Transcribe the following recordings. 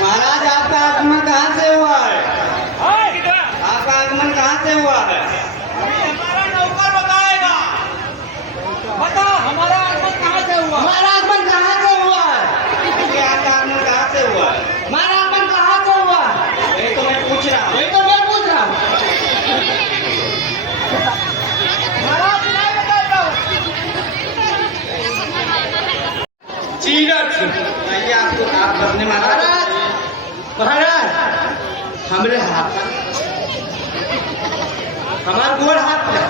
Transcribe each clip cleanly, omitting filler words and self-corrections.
महाराज आपका आगमन कहाँ से हुआ है? आपका आगमन कहाँ से हुआ है? हमारा नौकर बताएगा। बताओ हमारा आगमन कहाँ से हुआ? हमारा आगमन कहाँ से हुआ है? आपका आगमन कहाँ से हुआ है? हमारा आगमन कहाँ से हुआ? यही तो मैं पूछ रहा हूँ। महाराज नहीं बताता हूँ। चीरक आइए आपको आप अपने महाराज हमरे हाथ हमार गोड़ हाथ पे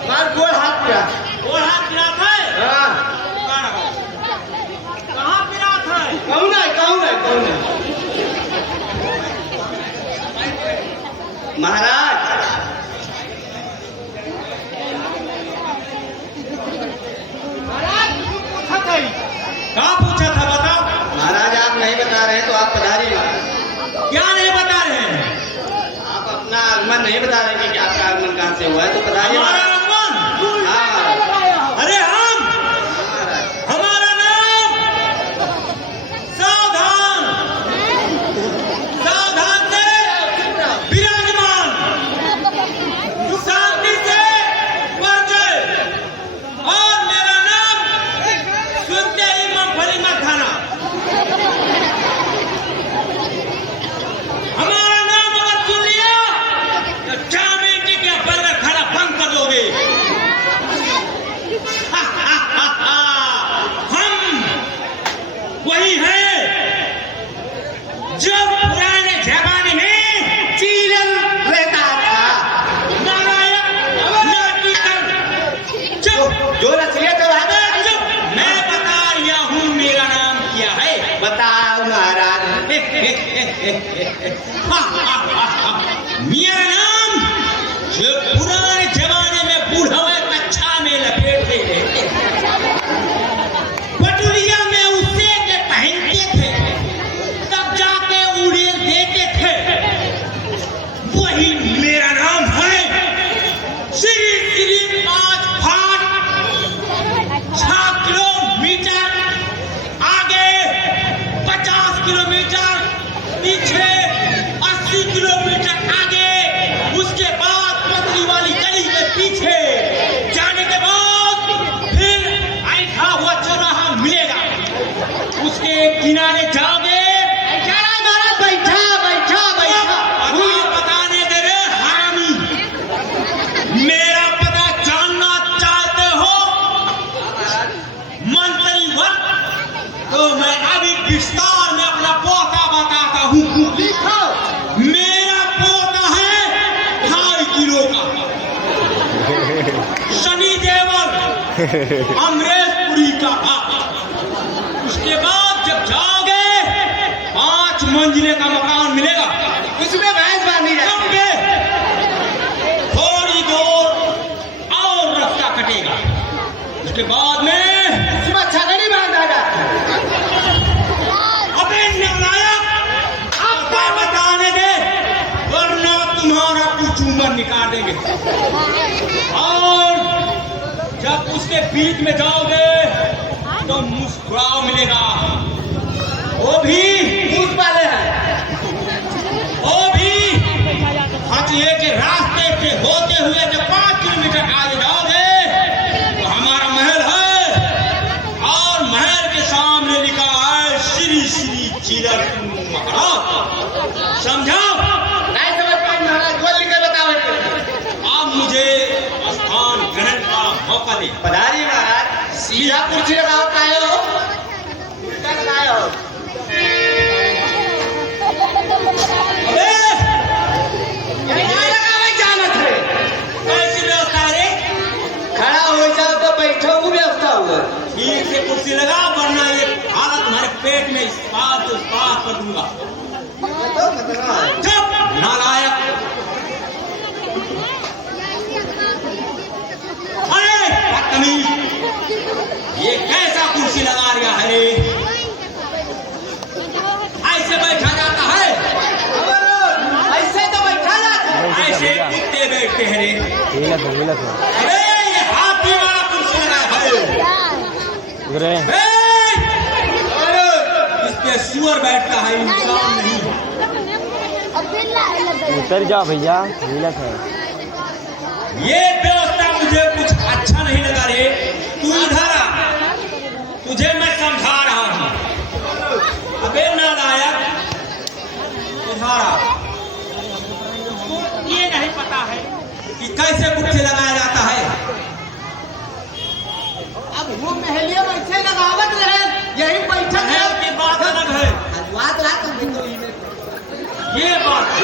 हमार गोड़ हाथ पे गोड़ हाथ पिरात है? हाँ कहाँ पिरात है? कौन है महाराज महाराज तू पूछा था ही। कहाँ पूछा था बताओ? महाराज आप नहीं बता रहे तो आप पधारिए महाराज। क्या नहीं बता रहे हैं? आप अपना आगमन नहीं बता रहे कि आपका आगमन कहाँ से हुआ है तो पधारिए हमारा महाराज। आगमन? हाँ महाराज। अरे हम महाराज हमारा नाम सावधान सावधान से विराजमान शांति से वर्जय और मेरा नाम सुनते ही मूंगफली मत खाना। हमारा नाम अगर सुन लिया तो 4 मिनट के बर्गर खाना बंद कर दोगे। हम वही हैं जो पुराने जमाने में चीरल रहता था। नारायण नाटीकर चुप जो रचलिए तो चुप। मैं बता रहा हूँ मेरा नाम क्या है। बताओ महाराज। मेरा नाम जो पुराने जमाने में बूढ़ा कच्छा में लपेटते थे, पटुरिया में उससे के पहनते थे, तब जाके उड़ेल देते थे, वही मेरा नाम है। श्री श्री 5 फुट 6 किलोमीटर आगे, 50 किलोमीटर पीछे, 80 किलोमीटर आगे, उसके बाद पतली वाली गली के पीछे जाने के बाद फिर ऐठा हुआ चौराहा मिलेगा, उसके किनारे जाओगे। बताने दे रे हरामी। मेरा पता जानना चाहते हो मंत्री वर्ग? तो मैं अभी विस्तार में अपना पोता बताता हूँ। मेरा पोता है 2.5 किलो का, शनि देवल अमरेशपुरी का था। उसके बाद जब जाओगे 5 मंजिले का मकान मिलेगा, उसमें भैंस बांधी रहती है। थोड़ी दूर और रास्ता कटेगा, उसके बाद में उसमें छगड़ी बांधा जाता है। अबे नालायक, आपको बताने दे वरना तुम्हारा कुछ उम्र निकाल देंगे। और जब उसके बीच में जाओगे तो मुस्कुराओ मिलेगा, वो भी मूस वाले हैं। हटिए के रास्ते से होते हुए जब 5 किलोमीटर आगे जाओगे तो हमारा महल है, और महल के सामने लिखा है श्री श्री चीरक महाराज। समझाओ? नहीं समझ पाए महाराज, बोल लिखे बताओ। आप मुझे स्थान ग्रहण का मौका दे। पधारिए महाराज। सीधा कुर्सी लगाओ, काहे हो उल्टा लगाए हो। अबे यहाँ लगावे जानत है। कैसी व्यवस्था रे? खड़ा हो जाओ तो बैठो वो व्यवस्था हुआ। ठीक से कुर्सी लगा, वरना ये हालत तुम्हारे पेट में इस बात कर दूंगा। चुप नालायक। अरे बदतमीज, ये कैसा कुर्सी लगा रहा है रे? ऐसे बैठा जाता है? ऐसे तो बैठा जाता है। ऐसे कुत्ते बैठते हैं रे। अरे ये हाथी वाला कुर्सी लगा है इस पे सुअर बैठता है इंसान नहीं। उतर जाओ भैया, मिलत है। ये व्यवस्था मुझे कुछ अच्छा नहीं लगा रे। तू इधर आ, तुझे मैं समझा रहा हूँ। अबे नालायक, इधर आ। ये नहीं पता है कि कैसे कुर्सी लगाया जाता है। अब वो महलिया बैठे लगावत रहे, यही बैठक महल की बात अलग है, बात रात ये बात है।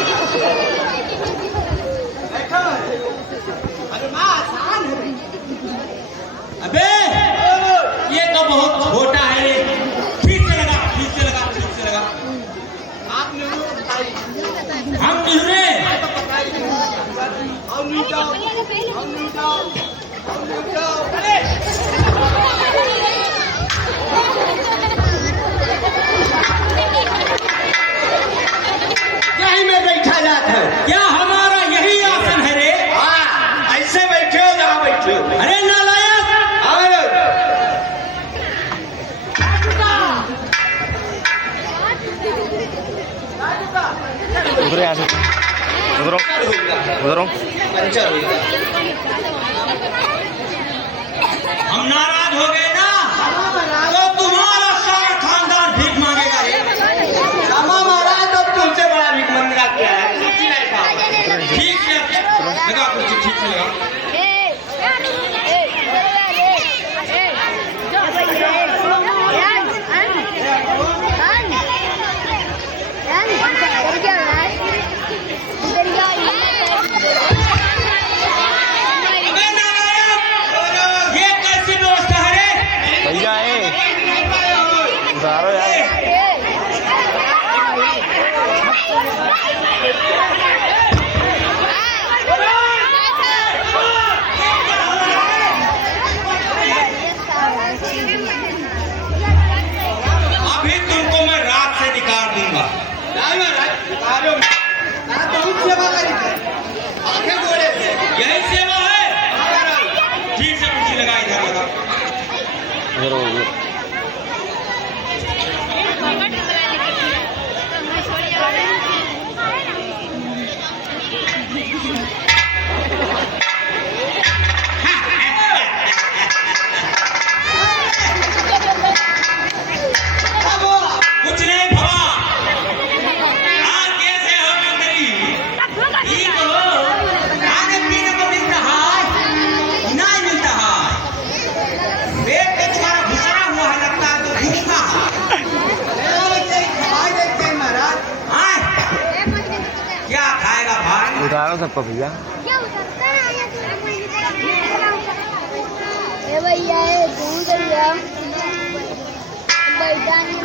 अरे माँ आसान है। अबे ये तो बहुत छोटा है रे। ठीक से लगा, ठीक से लगा, ठीक से लगा। आपने वो बताई, हम किसने और नहीं जाओ, और नहीं जाओ, और नहीं जाओ। अरे यही में बैठा जाता है। क्या हमारा यही आसन है रे? हाँ, ऐसे बैठे हो जहाँ बैठे हो। अरे नालायक, उधर यहाँ से उधर पंचर हो गया। हम नाराज हो गए ना तो तुम्हारा सारा खानदान भीख मांगेगा रे। क्षमा महाराज, तो तुमसे बड़ा भीख मंगा क्या है? कुर्सी नहीं पाओगे। ठीक से लगा कुर्सी, ठीक से लगा। अबे नालायक, ये कैसी व्यवस्था है रे? भैया उतारो यार। अभी तुमको मैं रात से निकाल दूंगा। बहुत सेवा करी है। आंखें गोड़े से। यही सेवा है। ठीक से कुर्सी लगा, इधर लगा। उधर हो गया। कुछ नहीं भवा, आज कैसे हो मंत्री? ठीक हो? खाने पीने को मिलता है? नहीं मिलता है। पेट पे तुम्हारा घुसरा हुआ है, लगता है तो भूखा है। महाराज, हाँ? क्या खाएगा भाई? उतारो सबको भैया। ए भैया ये दूध भैया बैठा नहीं